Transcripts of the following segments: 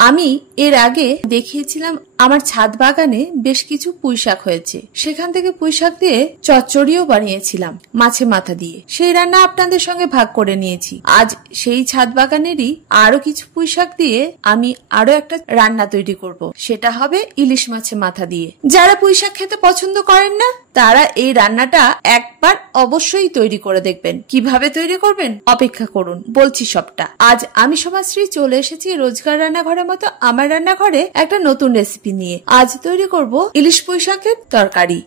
আমি এর আগে দেখিয়েছিলাম আমার ছাদ বাগানে বেশ কিছু পুঁইশাক হয়েছে, সেখান থেকে পুঁইশাক দিয়ে চচ্চড়িও বানিয়েছিলাম মাছের মাথা দিয়ে। সেই রান্না আপনাদের সঙ্গে ভাগ করে নিয়েছি। আজ সেই ছাদ বাগানেরই আরো কিছু পুঁইশাক দিয়ে আমি আরো একটা রান্না তৈরি করব, সেটা হবে ইলিশ মাছের মাথা দিয়ে। যারা পুঁইশাক খেতে পছন্দ করেন না তারা এই রান্নাটা একবার অবশ্যই তৈরি করে দেখবেন। কিভাবে তৈরি করবেন অপেক্ষা করুন, বলছি সবটা। আজ আমি সমাজশ্রী চলে এসেছি রোজকার রান্নাঘরের মতো আমার রান্নাঘরে একটা নতুন রেসিপি নিয়ে। আজ তৈরি করব ইলিশ পুঁইশাকের তরকারি।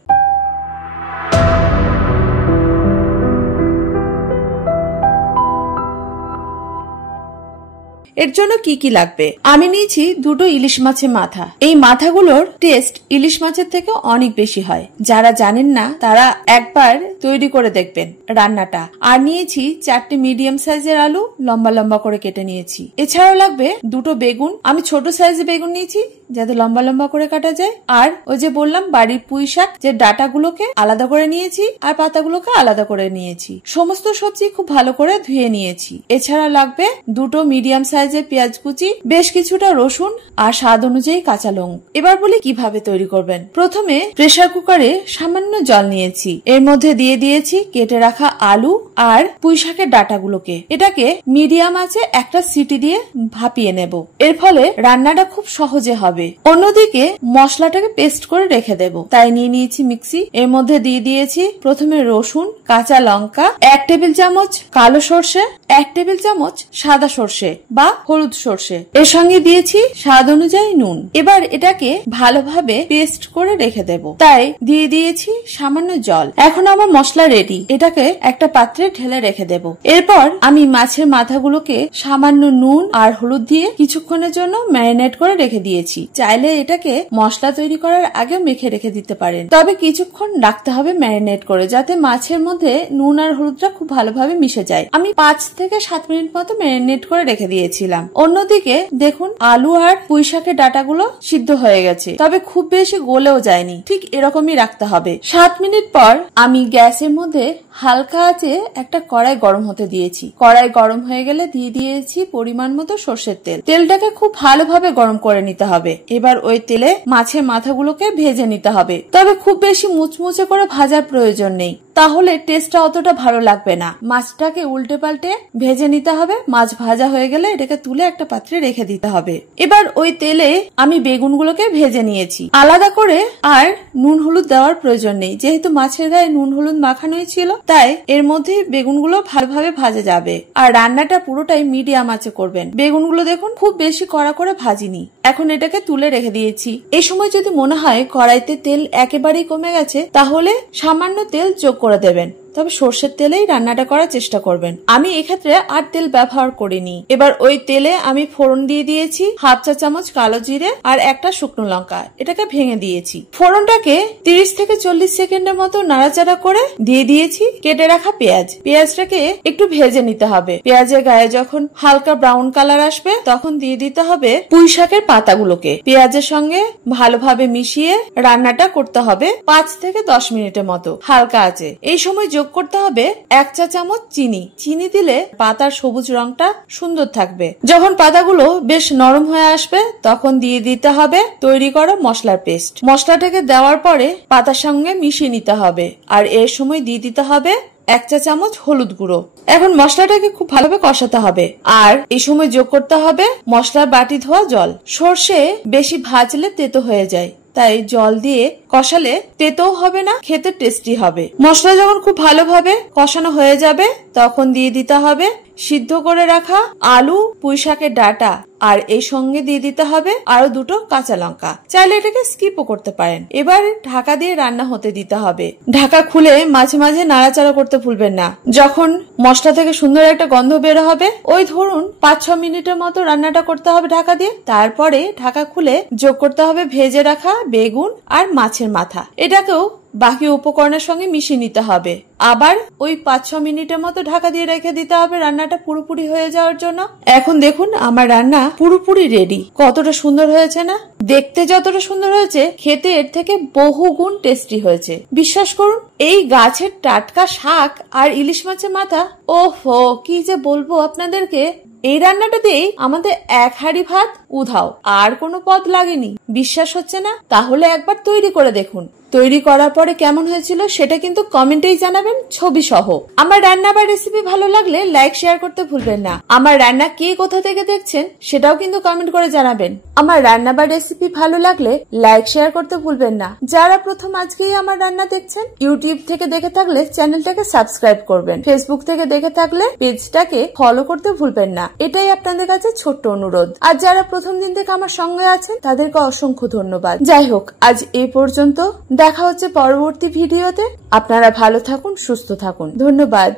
এর জন্য কি কি লাগবে? আমি নিয়েছি দুটো ইলিশ মাছের মাথা। এই মাথাগুলোর টেস্ট ইলিশ মাছের থেকে অনেক বেশি হয়। যারা জানেন না তারা একবার তৈরি করে দেখবেন রান্নাটা। আর নিয়েছি 4টে মিডিয়াম সাইজের আলু, লম্বা লম্বা করে কেটে নিয়েছি। এছাড়াও লাগবে দুটো বেগুন। আমি ছোট সাইজের বেগুন নিয়েছি যাতে লম্বা লম্বা করে কাটা যায়। আর ওই যে বললাম বাড়ির পুঁইশাক, যে ডাটাগুলোকে আলাদা করে নিয়েছি আর পাতাগুলোকে আলাদা করে নিয়েছি। সমস্ত সবজি খুব ভালো করে ধুয়ে নিয়েছি। এছাড়া লাগবে দুটো মিডিয়াম সাইজের পেঁয়াজ কুচি, বেশ কিছুটা রসুন আর স্বাদ অনুযায়ী কাঁচা লঙ্কা। এবার বলি কিভাবে তৈরি করবেন। প্রথমে প্রেসার কুকারে সামান্য জল নিয়েছি, এর মধ্যে দিয়ে দিয়েছি কেটে রাখা আলু আর পুঁইশাকের ডাটাগুলোকে। এটাকে মিডিয়াম আঁচে একটা সিটি দিয়ে ভাপিয়ে নেব। এর ফলে রান্নাটা খুব সহজে হবে। অন্যদিকে মশলাটাকে পেস্ট করে রেখে দেব। তাই নিয়ে নিয়েছি মিক্সি, এর মধ্যে দিয়ে দিয়েছি প্রথমে রসুন, কাঁচা লঙ্কা, 1 টেবিল চামচ কালো সর্ষে, 1 টেবিল চামচ সাদা সর্ষে বা হলুদ সর্ষে, এর সঙ্গে দিয়েছি স্বাদ অনুযায়ী নুন। এবার এটাকে ভালোভাবে পেস্ট করে রেখে দেব। তাই দিয়ে দিয়েছি সামান্য জল। এখন আমার মশলা রেডি। এটাকে একটা পাত্রে ঢেলে রেখে দেব। এরপর আমি মাছের মাথাগুলোকে সামান্য নুন আর হলুদ দিয়ে কিছুক্ষণের জন্য ম্যারিনেট করে রেখে দিয়েছি। চাইলে এটাকে মশলা তৈরি করার আগে মেখে রেখে দিতে পারেন, তবে কিছুক্ষণ রাখতে হবে ম্যারিনেট করে, যাতে মাছের মধ্যে নুন আর হলুদটা খুব ভালোভাবে মিশে যায়। আমি 5 থেকে 7 মিনিট মতো ম্যারিনেট করে রেখে দিয়েছিলাম। অন্যদিকে দেখুন আলু আর পুঁইশাকের ডাটাগুলো সিদ্ধ হয়ে গেছে, তবে খুব বেশি গলেও যায়নি। ঠিক এরকমই রাখতে হবে। 7 মিনিট পর আমি গ্যাসের মধ্যে হালকা আঁচে একটা কড়াই গরম হতে দিয়েছি। কড়াই গরম হয়ে গেলে দিয়ে দিয়েছি পরিমাণ মতো সর্ষের তেল। তেলটাকে খুব ভালোভাবে গরম করে নিতে হবে। এবার ওই তেলে মাছের মাথাগুলোকে ভেজে নিতে হবে, তবে খুব বেশি মুচমুচে করে ভাজার প্রয়োজন নেই, তাহলে টেস্টটা অতটা ভালো লাগবে না। মাছটাকে উল্টে পাল্টে ভেজে নিতে হবে। মাছ ভাজা হয়ে গেলে এটাকে তুলে একটা পাত্রে রেখে দিতে হবে। এবার ওই তেলে আমি বেগুনগুলোকে ভেজে নিয়েছি। আলাদা করে আর নুন হলুদ দেওয়ার প্রয়োজন নেই, যেহেতু মাছের গায়ে নুন হলুদ মাখানোই ছিল, তাই এর মধ্যে বেগুনগুলো ভালোভাবে ভাজা যাবে। আর রান্নাটা পুরোটাই মিডিয়াম আঁচে করবেন। বেগুনগুলো দেখুন খুব বেশি কড়া করে ভাজিনি। এখন এটাকে তুলে রেখে দিয়েছি। এই সময় যদি মনে হয় কড়াইতে তেল একেবারেই কমে গেছে, তাহলে সামান্য তেল যোগ করে দেবেন, তবে সর্ষের তেলেই রান্নাটা করার চেষ্টা করবেন। আমি এক্ষেত্রে আর তেল ব্যবহার করিনি। এবার ওই তেলে আমি ফোড়ন দিয়ে দিয়েছি 1/2 চা চামচ কালো জিরে আর একটা শুকনো লঙ্কা, এটাকে ভেঙে দিয়েছি। ফোড়নটাকে 30 থেকে 40 সেকেন্ডের মতো নাড়াচাড়া করে দিয়ে দিয়েছি কেটে রাখা পেঁয়াজ। পেঁয়াজটাকে একটু ভেজে নিতে হবে। পেঁয়াজের গায়ে যখন হালকা ব্রাউন কালার আসবে তখন দিয়ে দিতে হবে পুঁইশাকের পাতাগুলোকে। পেঁয়াজের সঙ্গে ভালোভাবে মিশিয়ে রান্নাটা করতে হবে 5 থেকে 10 মিনিটের মতো হালকা আঁচে। এই সময় যোগ করতে হবে 1 চা চামচ চিনি। চিনি দিলে পাতার সবুজ রংটা সুন্দর থাকবে। যখন পাতাগুলো বেশ নরম হয়ে আসবে তখন দিয়ে দিতে হবে তৈরি করা মশলার পেস্ট। মশলাটাকে দেওয়ার পরে পাতার সঙ্গে মিশিয়ে নিতে হবে। আর এর সময় দিয়ে দিতে হবে 1 চা চামচ হলুদ গুঁড়ো। এখন মশলাটাকে খুব ভালোভাবে কষাতে হবে। আর এই সময় যোগ করতে হবে মশলার বাটি ধোয়া জল। সর্ষে বেশি ভাজলে তেতো হয়ে যায়, তাই জল দিয়ে কষালে তেতোও হবে না, খেতে টেস্টি হবে। মশলা যখন খুব ভালোভাবে কষানো হয়ে যাবে তখন দিয়ে দিতে হবে সিদ্ধ করে রাখা আলু, পুঁইশাকের ডাটা, আর এই সঙ্গে দিয়ে দিতে হবে আরো দুটো কাঁচা লঙ্কা। চাইলে এটাকে স্কিপও করতে পারেন। এবার ঢাকা দিয়ে রান্না হতে দিতে হবে। ঢাকা খুলে মাঝে মাঝে নাড়াচাড়া করতে ভুলবেন না। যখন মশলা থেকে সুন্দর একটা গন্ধ বের হবে, ওই ধরুন 5-6 মিনিটের মতো রান্নাটা করতে হবে ঢাকা দিয়ে। তারপরে ঢাকা খুলে যোগ করতে হবে ভেজে রাখা বেগুন আর মাছের মাথা। এটাকেও বাকি উপকরণের সঙ্গে মিশিয়ে নিতে হবে। আবার ওই 5-6 মিনিটের মতো ঢাকা দিয়ে রেখে দিতে হবে রান্নাটা পুরোপুরি হয়ে যাওয়ার জন্য। এখন দেখুন আমার রান্না পুরোপুরি রেডি। কতটা সুন্দর হয়েছে না? দেখতে যতটা সুন্দর হয়েছে, খেতে এর থেকে বহুগুণ টেস্টি হয়েছে। বিশ্বাস করুন, এই গাছের টাটকা শাক আর ইলিশ মাছের মাথা, ওহো কি যে বলবো আপনাদেরকে, এই রান্নাটা দিয়ে আমাদের 1 হাঁড়ি ভাত উধাও, আর কোনো পদ লাগেনি। বিশ্বাস হচ্ছে না? তাহলে একবার তৈরি করে দেখুন। তৈরি করার পরে কেমন হয়েছিল সেটা কিন্তু কমেন্টেই জানাবেন, ছবি সহ। আমার রান্না বা রেসিপি ভালো লাগলে লাইক শেয়ার করতে ভুলবেন না। আমার রান্না কে কোথা থেকে দেখছেন সেটাও কিন্তু কমেন্ট করে জানাবেন। আমার রান্না বা রেসিপি ভালো লাগলে লাইক শেয়ার করতে ভুলবেন না। যারা প্রথম আজকেই আমার রান্না দেখছেন, ইউটিউব থেকে দেখে থাকলে চ্যানেলটাকে সাবস্ক্রাইব করবেন, ফেসবুক থেকে দেখে থাকলে পেজটাকে ফলো করতে ভুলবেন না। এটাই আপনাদের কাছে ছোট্ট অনুরোধ। আর যারা প্রথম দিন থেকে আমার সঙ্গে আছেন তাদেরকে অসংখ্য ধন্যবাদ। যাই হোক, আজ এই পর্যন্ত। দেখা হচ্ছে পরবর্তী ভিডিওতে। আপনারা ভালো থাকুন, সুস্থ থাকুন। ধন্যবাদ।